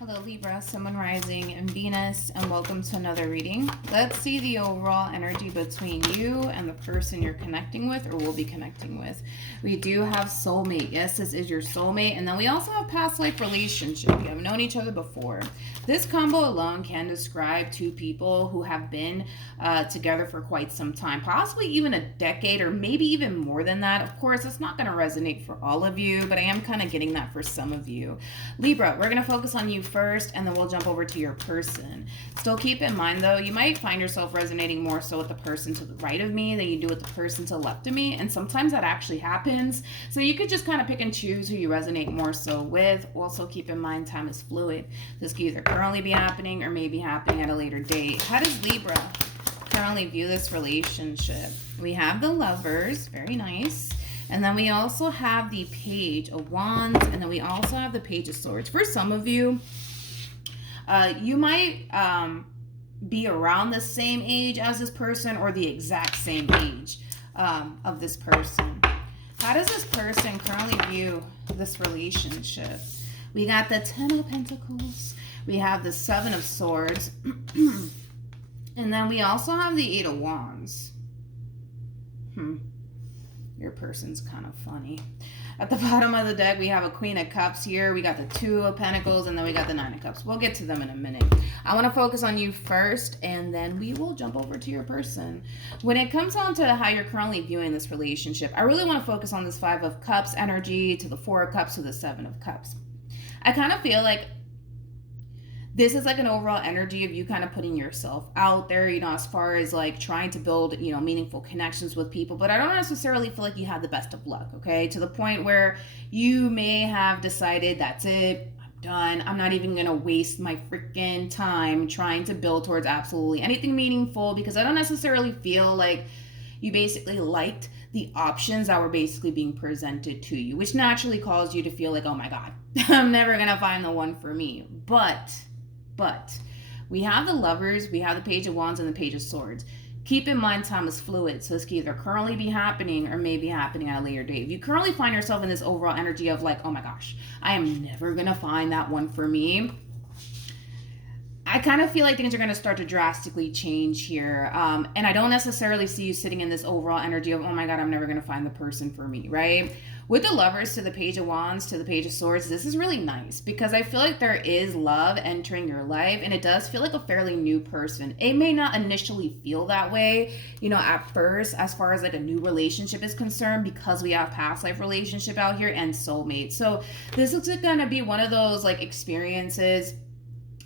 Hello Libra, Sun, Moon, Rising, and Venus, and welcome to another reading. Let's see the overall energy between you and the person you're connecting with or will be connecting with. We do have soulmate. Yes, this is your soulmate. And then we also have past life relationship. You have known each other before. This combo alone can describe two people who have been together for quite some time, possibly even a decade or maybe even more than that. Of course, it's not going to resonate for all of you, but I am kind of getting that for some of you. Libra, we're going to focus on you first, and then we'll jump over to your person. Still keep in mind, though, you might find yourself resonating more so with the person to the right of me than you do with the person to the left of me, and sometimes that actually happens. So you could just kind of pick and choose who you resonate more so with. Also keep in mind, time is fluid. This could either currently be happening or maybe happening at a later date. How does Libra currently view this relationship? We have the Lovers, very nice. And then we also have the Page of Wands, and then we also have the Page of Swords. For some of you, you might be around the same age as this person or the exact same age of this person. How does this person currently view this relationship? We got the Ten of Pentacles. We have the Seven of Swords. And then we also have the Eight of Wands. Your person's kind of funny. At the bottom of the deck, we have a Queen of Cups here. We got the Two of Pentacles, and then we got the Nine of Cups. We'll get to them in a minute. I want to focus on you first, and then we will jump over to your person. When it comes down to how you're currently viewing this relationship, I really want to focus on this Five of Cups energy to the Four of Cups to the Seven of Cups. I kind of feel like this is like an overall energy of you kind of putting yourself out there, as far as like trying to build, meaningful connections with people. But I don't necessarily feel like you have the best of luck, okay? To the point where you may have decided, that's it, I'm done. I'm not even going to waste my freaking time trying to build towards absolutely anything meaningful, because I don't necessarily feel like you basically liked the options that were basically being presented to you, which naturally caused you to feel like, oh my God, I'm never going to find the one for me. But we have the Lovers, we have the Page of Wands, and the Page of Swords. Keep in mind, time is fluid, so this can either currently be happening or may be happening at a later date. If you currently find yourself in this overall energy of like, oh my gosh, I am never going to find that one for me, I kind of feel like things are going to start to drastically change here. And I don't necessarily see you sitting in this overall energy of, oh my God, I'm never going to find the person for me, right? With the Lovers to the Page of Wands to the Page of Swords, this is really nice because I feel like there is love entering your life, and it does feel like a fairly new person. It may not initially feel that way, at first, as far as like a new relationship is concerned, because we have past life relationship out here and soulmate. So this is going to be one of those like experiences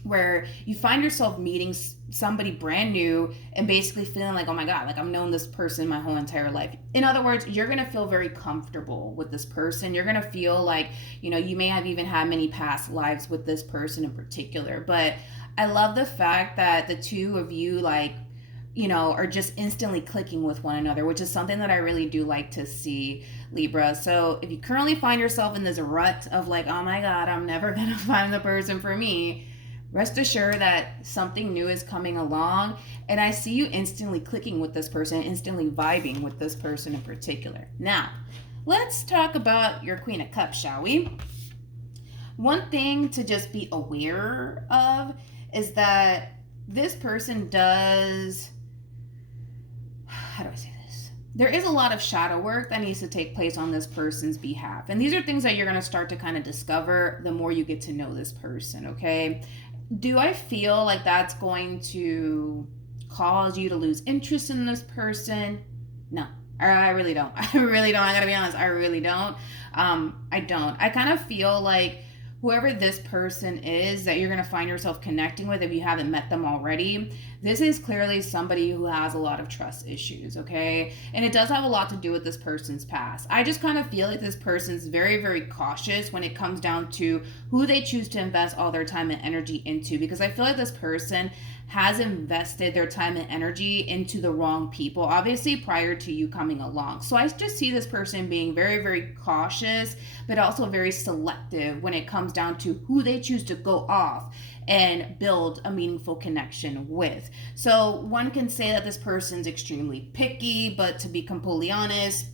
where you find yourself meeting somebody brand new and basically feeling like, oh my God, like I've known this person my whole entire life. In other words, you're going to feel very comfortable with this person. You're going to feel like, you may have even had many past lives with this person in particular. But I love the fact that the two of you are just instantly clicking with one another, which is something that I really do like to see, Libra. So if you currently find yourself in this rut of like, oh my God, I'm never going to find the person for me, rest assured that something new is coming along, and I see you instantly clicking with this person, instantly vibing with this person in particular. Now, let's talk about your Queen of Cups, shall we? One thing to just be aware of is that this person does, how do I say this? There is a lot of shadow work that needs to take place on this person's behalf. And these are things that you're going to start to kind of discover the more you get to know this person, okay? Do I feel like that's going to cause you to lose interest in this person? No, I really don't. I really don't. I gotta be honest. I really don't. I don't. I kind of feel like whoever this person is that you're going to find yourself connecting with, if you haven't met them already, this is clearly somebody who has a lot of trust issues, okay? And it does have a lot to do with this person's past. I just kind of feel like this person's very, very cautious when it comes down to who they choose to invest all their time and energy into, because I feel like this person has invested their time and energy into the wrong people, obviously prior to you coming along. So I just see this person being very, very cautious, but also very selective when it comes down to who they choose to go off and build a meaningful connection with. So one can say that this person's extremely picky, but to be completely honest,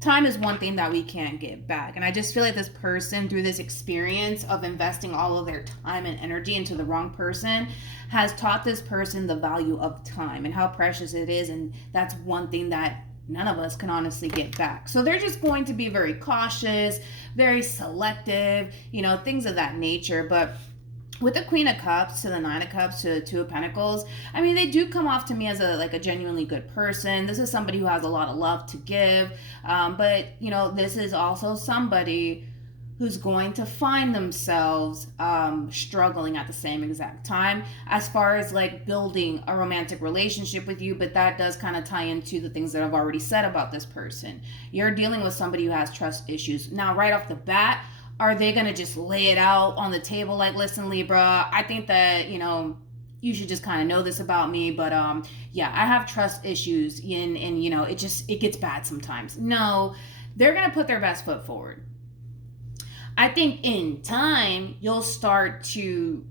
time is one thing that we can't get back. And I just feel like this person, through this experience of investing all of their time and energy into the wrong person, has taught this person the value of time and how precious it is. And that's one thing that none of us can honestly get back. So they're just going to be very cautious, very selective, things of that nature. But with the Queen of Cups to the Nine of Cups to the Two of Pentacles, I mean, they do come off to me as a genuinely good person. This is somebody who has a lot of love to give. But this is also somebody who's going to find themselves struggling at the same exact time as far as like building a romantic relationship with you. But that does kind of tie into the things that I've already said about this person. You're dealing with somebody who has trust issues. Now, right off the bat, are they going to just lay it out on the table like, listen, Libra, I think that, you should just kind of know this about me, but yeah, I have trust issues and it gets bad sometimes. No, they're going to put their best foot forward. I think in time, you'll start to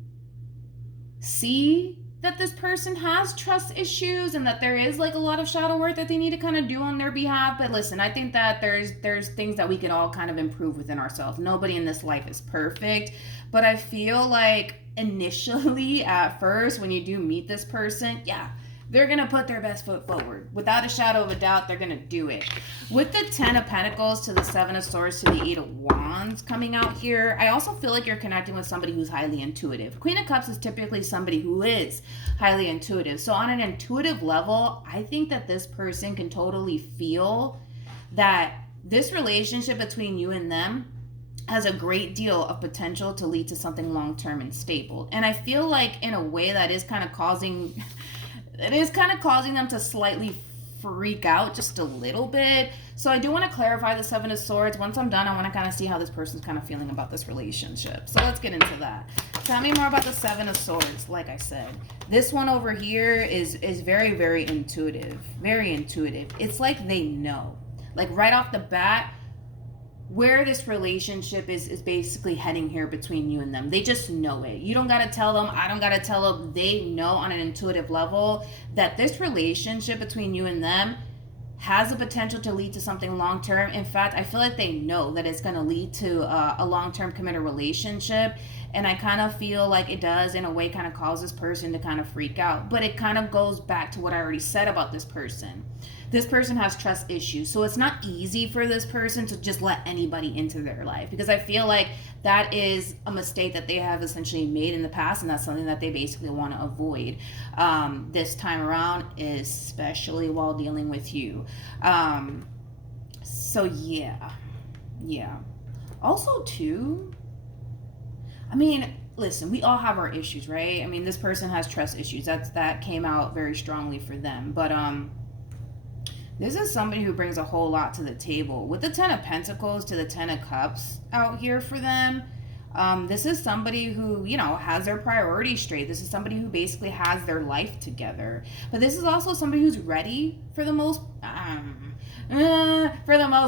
see that this person has trust issues and that there is like a lot of shadow work that they need to kind of do on their behalf. But listen, I think that there's things that we could all kind of improve within ourselves. Nobody in this life is perfect, but I feel like initially at first when you do meet this person, yeah, they're going to put their best foot forward. Without a shadow of a doubt, they're going to do it. With the Ten of Pentacles to the Seven of Swords to the Eight of Wands coming out here, I also feel like you're connecting with somebody who's highly intuitive. Queen of Cups is typically somebody who is highly intuitive. So on an intuitive level, I think that this person can totally feel that this relationship between you and them has a great deal of potential to lead to something long-term and stable. And I feel like in a way that is kind of causing them to slightly freak out just a little bit. So I do want to clarify the Seven of Swords. Once I'm done, I want to kind of see how this person's kind of feeling about this relationship. So let's get into that. Tell me more about the Seven of Swords. Like I said, this one over here is very, very intuitive. Very intuitive. It's like they know. Like right off the bat, where this relationship is basically heading here between you and them. They just know it. You don't got to tell them. I don't got to tell them. They know on an intuitive level that this relationship between you and them has the potential to lead to something long-term. In fact, I feel like they know that it's going to lead to a long-term committed relationship. And I kind of feel like it does, in a way, kind of cause this person to kind of freak out. But it kind of goes back to what I already said about this person. This person has trust issues. So it's not easy for this person to just let anybody into their life. Because I feel like that is a mistake that they have essentially made in the past. And that's something that they basically want to avoid this time around, especially while dealing with you. So yeah. Also, too, I mean, listen, we all have our issues, right? I mean, this person has trust issues. That came out very strongly for them. But this is somebody who brings a whole lot to the table. With the Ten of Pentacles to the Ten of Cups out here for them, this is somebody who, has their priorities straight. This is somebody who basically has their life together. But this is also somebody who's ready for the most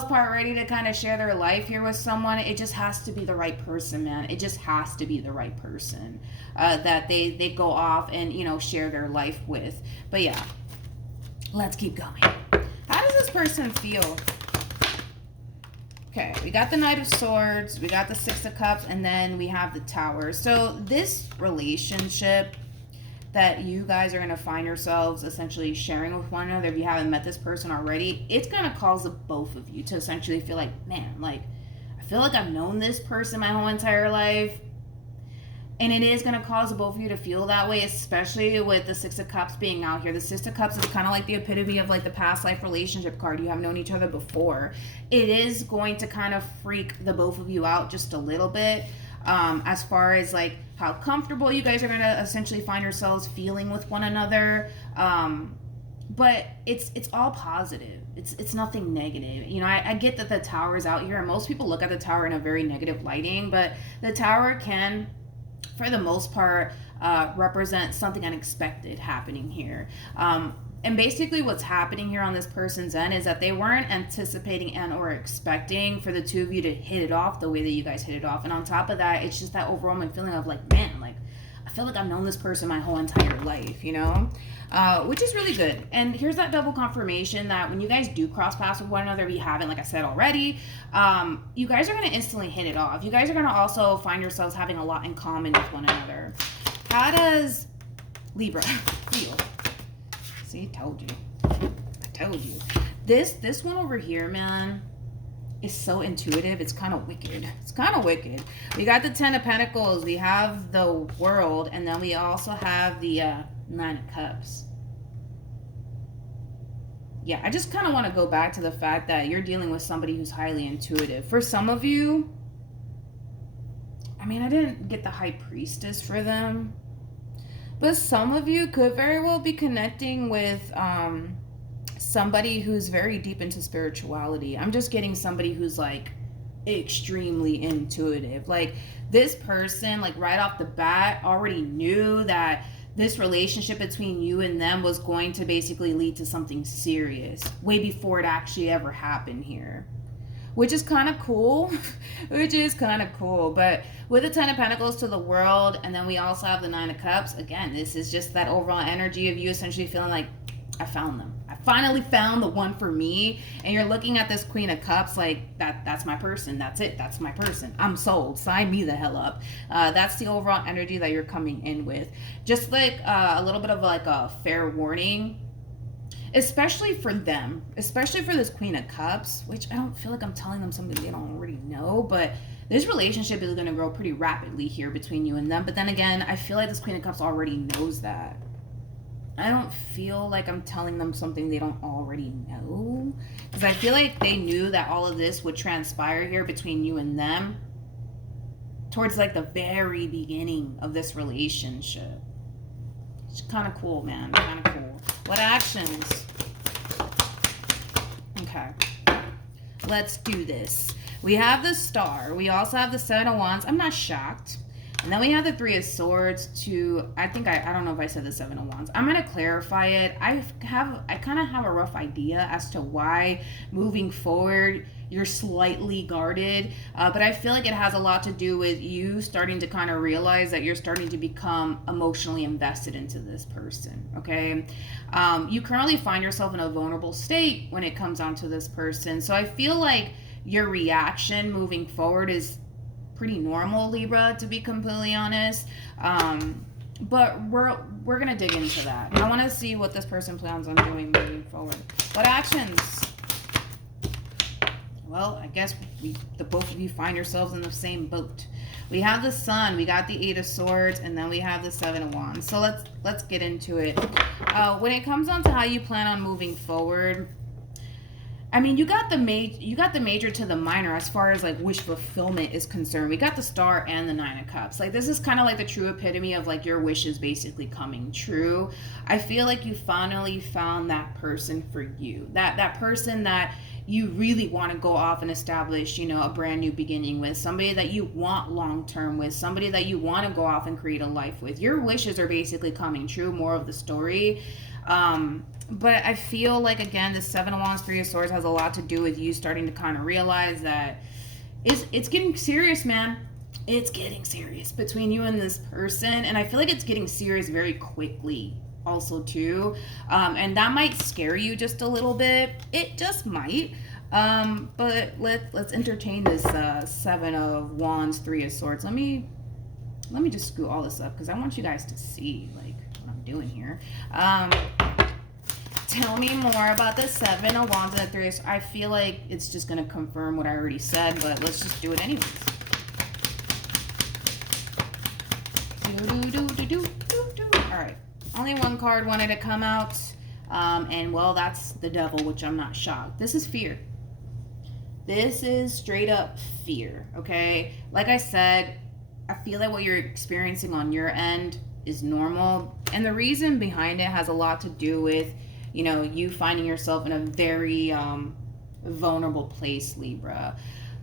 part, ready to kind of share their life here with someone. It just has to be the right person, man. It just has to be the right person that they go off and, share their life with. But yeah, let's keep going. How does this person feel? Okay, we got the Knight of Swords, we got the Six of Cups, and then we have the Tower. So this relationship that you guys are going to find yourselves essentially sharing with one another, if you haven't met this person already, it's going to cause the both of you to essentially feel like, man, like, I feel like I've known this person my whole entire life. And it is going to cause both of you to feel that way, especially with the Six of Cups being out here. The Six of Cups is kind of like the epitome of like the past life relationship card. You have known each other before. It is going to kind of freak the both of you out just a little bit, as far as like how comfortable you guys are going to essentially find yourselves feeling with one another. But it's all positive. It's nothing negative. I get that the Tower is out here, and most people look at the Tower in a very negative lighting, but the Tower can, for the most part, represent something unexpected happening here. And basically what's happening here on this person's end is that they weren't anticipating and or expecting for the two of you to hit it off the way that you guys hit it off. And on top of that, it's just that overwhelming feeling of like, man, like, I feel like I've known this person my whole entire life, you know? Which is really good. And here's that double confirmation that when you guys do cross paths with one another, if you haven't, like I said already, you guys are going to instantly hit it off. You guys are going to also find yourselves having a lot in common with one another. How does Libra feel? See, told you. I told you. This one over here, man, is so intuitive. It's kind of wicked. It's kind of wicked. We got the 10 of Pentacles. We have the World. And then we also have the 9 of Cups. Yeah, I just kind of want to go back to the fact that you're dealing with somebody who's highly intuitive. For some of you, I mean, I didn't get the High Priestess for them. But some of you could very well be connecting with somebody who's very deep into spirituality. I'm just getting somebody who's like extremely intuitive. Like this person, like right off the bat, already knew that this relationship between you and them was going to basically lead to something serious way before it actually ever happened here. Which is kind of cool. Which is kind of cool. But with the 10 of Pentacles to the World, and then we also have the 9 of Cups, again, this is just that overall energy of you essentially feeling like, I found them. I finally found the one for me. And you're looking at this Queen of Cups like, that's my person. That's it. That's my person. I'm sold. Sign me the hell up. That's the overall energy that you're coming in with. Just like a little bit of like a fair warning, especially for them, especially for this Queen of Cups, which I don't feel like I'm telling them something they don't already know, but this relationship is going to grow pretty rapidly here between you and them. But then again, I feel like this Queen of Cups already knows that. I don't feel like I'm telling them something they don't already know, because I feel like they knew that all of this would transpire here between you and them towards like the very beginning of this relationship. It's kind of cool, man. Kind of cool. What actions? Okay. Let's do this. We have the Star. We also have the 7 of Wands. I'm not shocked. And then we have the 3 of Swords to, I don't know if I said the 7 of Wands. I'm going to clarify it. I kind of have a rough idea as to why moving forward you're slightly guarded. But I feel like it has a lot to do with you starting to kind of realize that you're starting to become emotionally invested into this person, okay? You currently find yourself in a vulnerable state when it comes down to this person. So I feel like your reaction moving forward is pretty normal, Libra, to be completely honest. But we're gonna dig into that. I want to see what this person plans on doing moving forward. What actions? Well, I guess the both of you find yourselves in the same boat. We have the Sun, we got the 8 of Swords, and then we have the 7 of Wands. So let's get into it. When it comes on to how you plan on moving forward, I mean, you got the major to the minor as far as like wish fulfillment is concerned. We got the Star and the 9 of Cups. Like this is kind of like the true epitome of like your wishes basically coming true. I feel like you finally found that person for you. That person that you really want to go off and establish, you know, a brand new beginning with, somebody that you want long term with, somebody that you want to go off and create a life with. Your wishes are basically coming true, more of the story. But I feel like, again, the 7 of Wands, 3 of Swords has a lot to do with you starting to kind of realize that it's getting serious, man. It's getting serious between you and this person. And I feel like it's getting serious very quickly also, too. And that might scare you just a little bit. It just might. But let's entertain this 7 of Wands, 3 of Swords. Let me just screw all this up because I want you guys to see, like, what I'm doing here. Tell me more about the 7 of Wands and the 3 of Swords. I feel like it's just going to confirm what I already said, but let's just do it anyways. Alright. Only one card wanted to come out. And, well, that's the Devil, which I'm not shocked. This is fear. This is straight up fear, okay? Like I said, I feel like what you're experiencing on your end is normal. And the reason behind it has a lot to do with, you know, you finding yourself in a very vulnerable place, Libra.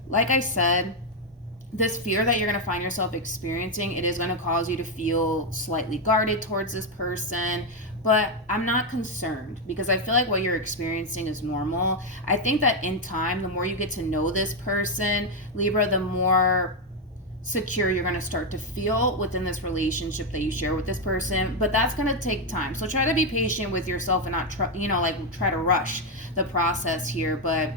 Like I said, this fear that you're going to find yourself experiencing, it is going to cause you to feel slightly guarded towards this person. But I'm not concerned because I feel like what you're experiencing is normal. I think that in time, the more you get to know this person, Libra, the more secure you're going to start to feel within this relationship that you share with this person, but that's going to take time. So try to be patient with yourself and not try to rush the process here. But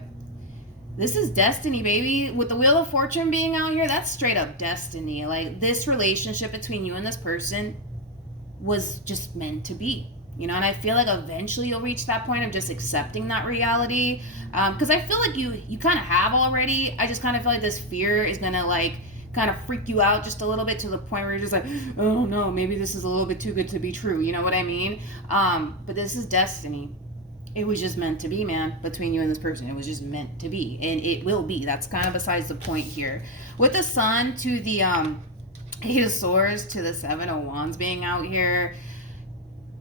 this is destiny, baby. With the Wheel of Fortune being out here, that's straight up destiny. Like, this relationship between you and this person was just meant to be. And I feel like eventually you'll reach that point of just accepting that reality. Because I feel like you kind of have already. I just kind of feel like this fear is going to kind of freak you out just a little bit, to the point where you're just like, oh no, maybe this is a little bit too good to be true. You know what I mean? But this is destiny. It was just meant to be, man, between you and this person. It was just meant to be, and it will be. That's kind of besides the point here. With the Sun to the Eight of Swords to the Seven of Wands being out here,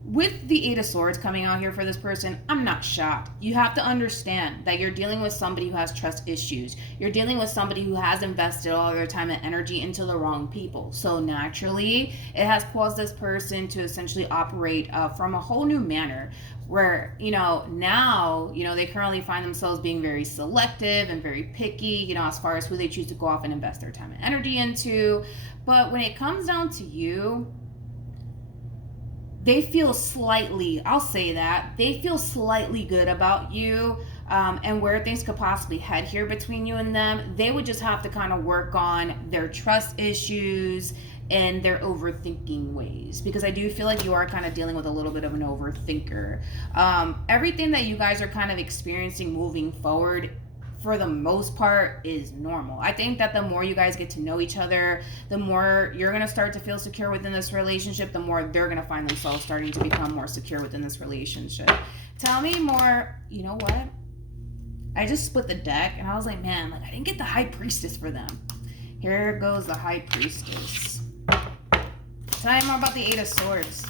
with the Eight of Swords coming out here for this person, I'm not shocked. You have to understand that you're dealing with somebody who has trust issues. You're dealing with somebody who has invested all their time and energy into the wrong people. So naturally, it has caused this person to essentially operate from a whole new manner, where, now, they currently find themselves being very selective and very picky, as far as who they choose to go off and invest their time and energy into. But when it comes down to you, they feel slightly, I'll say that, they feel slightly good about you, and where things could possibly head here between you and them. They would just have to kind of work on their trust issues and their overthinking ways, because I do feel like you are kind of dealing with a little bit of an overthinker. Everything that you guys are kind of experiencing moving forward, for the most part, is normal. I think that the more you guys get to know each other, the more you're going to start to feel secure within this relationship, the more they're going to find themselves starting to become more secure within this relationship. Tell me more. You know what? I just split the deck and I was like, man, I didn't get the High Priestess for them. Here goes the High Priestess. Tell me more about the Eight of Swords.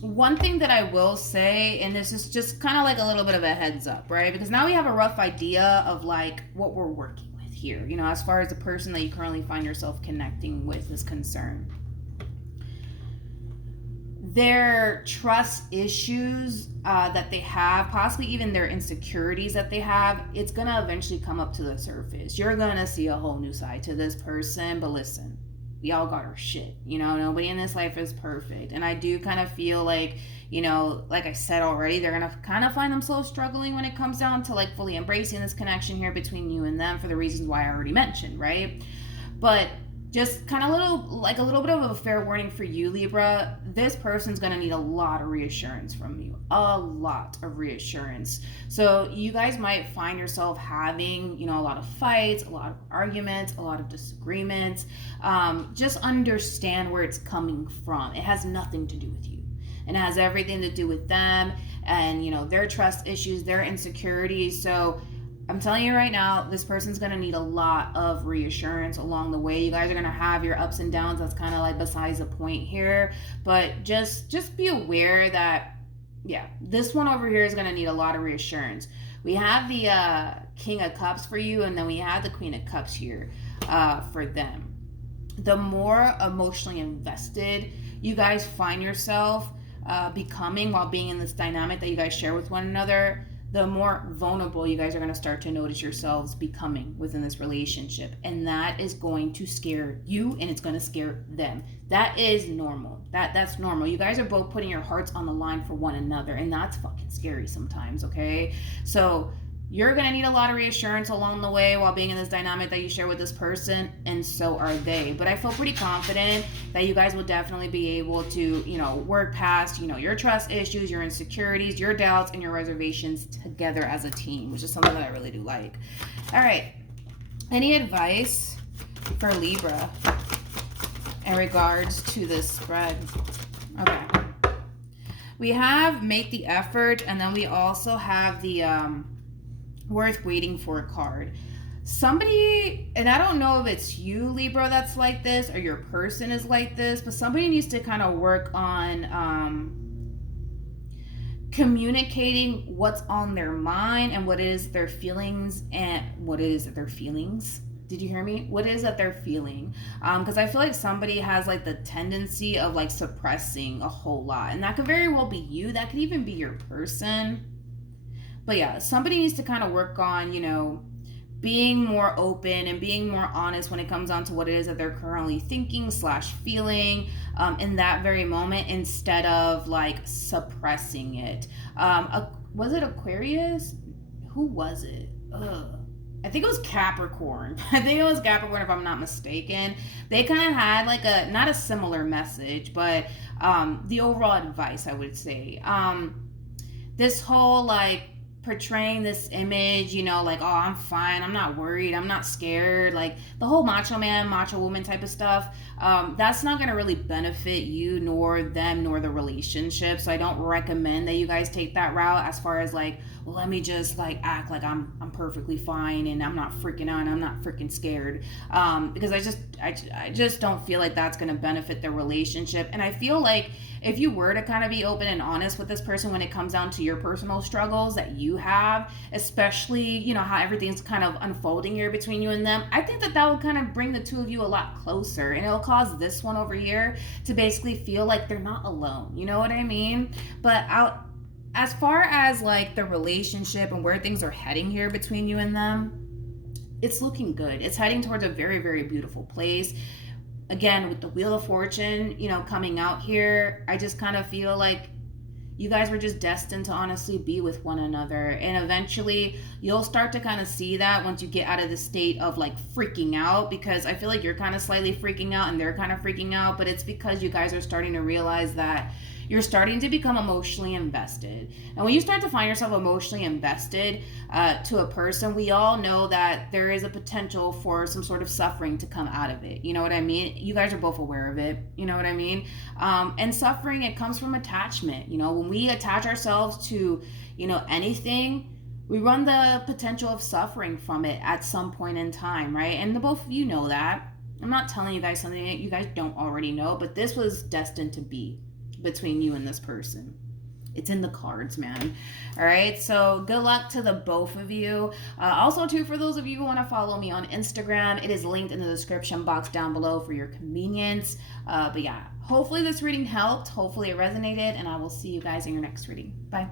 One thing that I will say, and this is just kind of a little bit of a heads up, right? Because now we have a rough idea of what we're working with here, as far as the person that you currently find yourself connecting with is concerned. Their trust issues that they have, possibly even their insecurities that they have, it's going to eventually come up to the surface. You're going to see a whole new side to this person, but listen, we all got our shit, nobody in this life is perfect. And I do kind of feel like I said already, they're going to kind of find themselves struggling when it comes down to fully embracing this connection here between you and them, for the reasons why I already mentioned, right? But just kind of a little bit of a fair warning for you, Libra. This person's going to need a lot of reassurance from you. A lot of reassurance. So you guys might find yourself having, a lot of fights, a lot of arguments, a lot of disagreements. Just understand where it's coming from. It has nothing to do with you. And it has everything to do with them and, their trust issues, their insecurities. So I'm telling you right now, this person's going to need a lot of reassurance along the way. You guys are going to have your ups and downs. That's kind of besides the point here. But just be aware that, this one over here is going to need a lot of reassurance. We have the King of Cups for you, and then we have the Queen of Cups here for them. The more emotionally invested you guys find yourself becoming while being in this dynamic that you guys share with one another, the more vulnerable you guys are going to start to notice yourselves becoming within this relationship. And that is going to scare you, and it's going to scare them. That is normal. That's normal. You guys are both putting your hearts on the line for one another, and that's fucking scary sometimes, okay? So you're going to need a lot of reassurance along the way while being in this dynamic that you share with this person, and so are they. But I feel pretty confident that you guys will definitely be able to, work past, your trust issues, your insecurities, your doubts, and your reservations together as a team, which is something that I really do like. All right. Any advice for Libra in regards to this spread? Okay. We have make the effort, and then we also have the worth waiting for a card. Somebody, and I don't know if it's you, Libra, that's like this, or your person is like this, but somebody needs to kind of work on communicating what's on their mind and what is their feelings and what it is that they're feelings. Did you hear me? What is that they're feeling? Because I feel like somebody has the tendency of suppressing a whole lot, and that could very well be you. That could even be your person. But yeah, somebody needs to kind of work on, being more open and being more honest when it comes down to what it is that they're currently thinking slash feeling in that very moment, instead of like suppressing it. Was it Aquarius? Who was it? I think it was Capricorn. I think it was Capricorn, if I'm not mistaken. They kind of had like not a similar message, but the overall advice, I would say. This whole like portraying this image, like, oh, I'm fine, I'm not worried, I'm not scared, like the whole macho man, macho woman type of stuff, that's not going to really benefit you, nor them, nor the relationship. So I don't recommend that you guys take that route, as far as like, well, let me just like act like I'm perfectly fine and I'm not freaking out and I'm not freaking scared, because I just don't feel like that's going to benefit the relationship. And I feel like if you were to kind of be open and honest with this person when it comes down to your personal struggles that you have, especially, how everything's kind of unfolding here between you and them, I think that would kind of bring the two of you a lot closer, and it'll cause this one over here to basically feel like they're not alone. You know what I mean? But as far as like the relationship and where things are heading here between you and them, it's looking good. It's heading towards a very, very beautiful place. Again, with the Wheel of Fortune, coming out here, I just kind of feel like you guys were just destined to honestly be with one another. And eventually you'll start to kind of see that once you get out of the state of like freaking out, because I feel like you're kind of slightly freaking out and they're kind of freaking out, but it's because you guys are starting to realize that you're starting to become emotionally invested. And when you start to find yourself emotionally invested to a person, we all know that there is a potential for some sort of suffering to come out of it. You know what I mean? You guys are both aware of it. You know what I mean? And suffering, it comes from attachment. When we attach ourselves to, anything, we run the potential of suffering from it at some point in time, right? And the both of you know that. I'm not telling you guys something that you guys don't already know, but this was destined to be between you and this person. It's in the cards, man. All right, so good luck to the both of you. Also, too, for those of you who want to follow me on Instagram, it is linked in the description box down below for your convenience. But yeah, hopefully this reading helped. Hopefully it resonated, and I will see you guys in your next reading. Bye.